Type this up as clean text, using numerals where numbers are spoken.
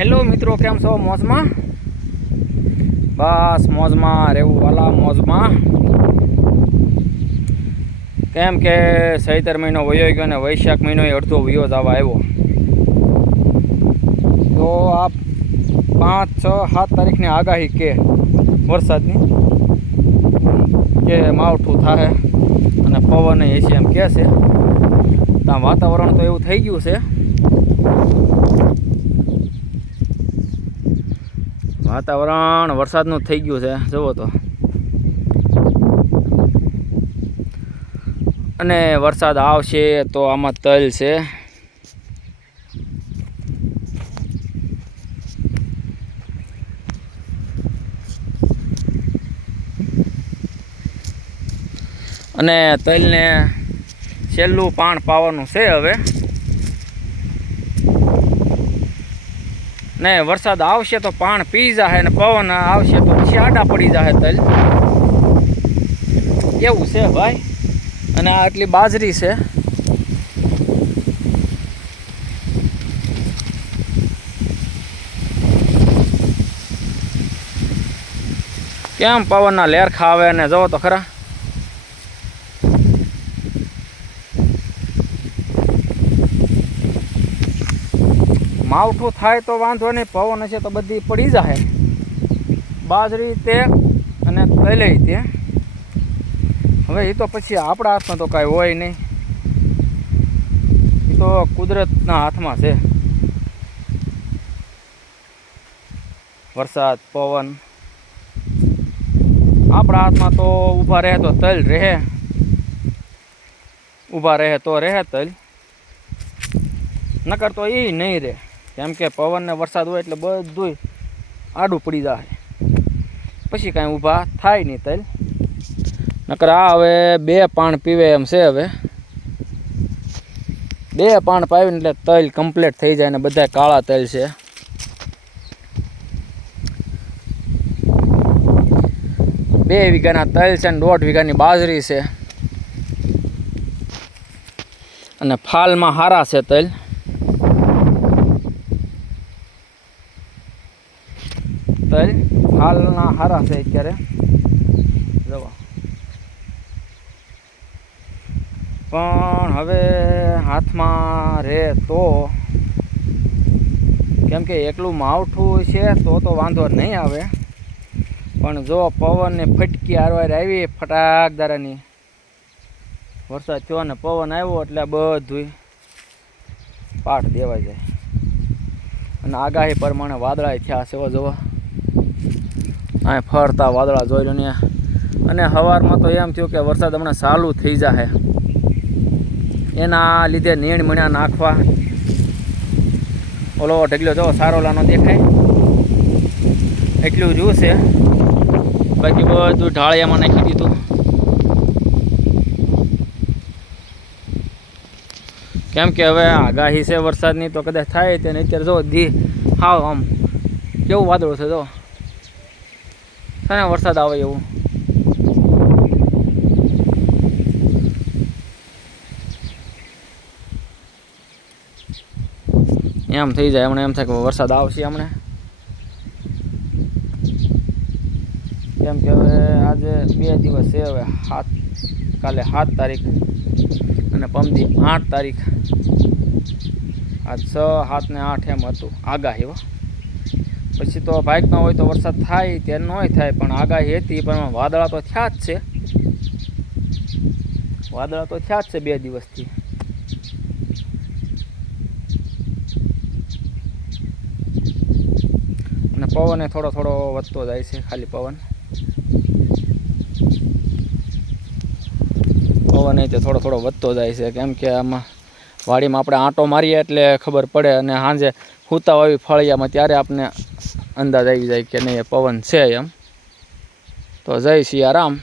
Hello મિત્રો, કેમ છો? મોજમાં? બસ મોજમાં રહેવું વાલા, મોજમાં. કેમ કે ચૈતર મહિનો વયો ગયો અને વૈશાખ મહિનો અડધો વયો જવા આવ્યો. તો આ 5, 6, 7 તારીખની આગાહી કે વરસાદની કે માવઠું થાય અને પવન એસી એમ કહે છે. ત્યાં વાતાવરણ તો એવું થઈ ગયું છે. વાતાવરણ વરસાદનું થઈ ગયું છે, જુઓ તો. અને વરસાદ આવશે તો આમાં તલ છે. અને તલને છેલ્લું પાણ પાવાનું છે હવે. ને વરસાદ આવશે તો પાણ પી જાય ને પવન આવશે તો છાડા પડી જાય તલ, એવું છે ભાઈ. અને આ આટલી બાજરી છે. કેમ પવનના લેરખા આવે ને જવો તો ખરા. માવઠું થાય તો વાંધો નહીં, પવન હશે તો બધી પડી જાય બાજરી તે અને તલે તે. હવે એ તો પછી આપણા હાથમાં તો કાંઈ હોય નહીં, એ તો કુદરતના હાથમાં છે. વરસાદ પવન આપણા હાથમાં તો ઊભા રહે તો તલ રહે, ઊભા રહે તો રહે તલ, નકર તો એ નહીં રહે. કેમ કે પવન ને વરસાદ હોય એટલે બધું આડું પડી જાય, પછી કાંઈ ઊભા થાય નહીં તલ. નકર આ હવે 2 પાણ પીવે એમ છે. હવે 2 પાણ પાવીને એટલે તલ કમ્પ્લીટ થઈ જાય ને બધા કાળા તલ છે. બે વીઘાના તલ છે ને 1.5 વીઘાની બાજરી છે. અને ફાલમાં હારા છે તલ. તલ હાલના હારા છે અત્યારે જવા. પણ હવે હાથમાં રહે તો, કેમ કે એકલું માવઠું છે તો વાંધો નહીં આવે. પણ જો પવન ને ફટકી હારવાર આવી ફટાક દારાની, વરસાદ થયો ને પવન આવ્યો એટલે બધું પાઠ દેવાઈ જાય. અને આગાહી પ્રમાણે વાદળા થયા છે જોવા, અહીં ફરતા વાદળા જોઈ લો ને. અને સવારમાં તો એમ થયું કે વરસાદ હમણાં ચાલુ થઈ જાય, એના લીધે નીણ મણ્યા નાખવા. ઓલો ઢગલો જો સારોલાનો દેખાય એટલું રહ્યું છે, બાકી બધું ઢાળિયામાં નાખી દીધું. કેમ કે હવે આગાહી છે વરસાદની તો કદાચ થાય તેને. અત્યારે જો હાવ આમ કેવું વાદળું છે, જો ને વરસાદ આવે એવું. એમ થઈ જાય હમણાં, એમ થાય કે વરસાદ આવશે હમણાં. કેમ કે હવે આજે 2 દિવસ છે. હવે કાલે 7 તારીખ અને પમદી 8 તારીખ. આજ 6, 7 ને 8 એમ હતું આગાહી. પછી તો ભાગમાં હોય તો વરસાદ થાય, તે ન થાય. પણ આગાહી હતી પણ વાદળા તો થયા જ છે. વાદળા તો થયા જ છે 2 દિવસથી. અને પવન થોડો થોડો વધતો જાય છે. ખાલી પવન તે થોડો થોડો વધતો જાય છે. કેમ કે આમાં વાડીમાં આપણે આંટો મારીએ એટલે ખબર પડે. અને સાંજે સૂતા હોય ફળિયામાં ત્યારે આપણે અંદાજ આવી જાય કે નહીં એ પવન છે એમ. તો જય સિયારામ.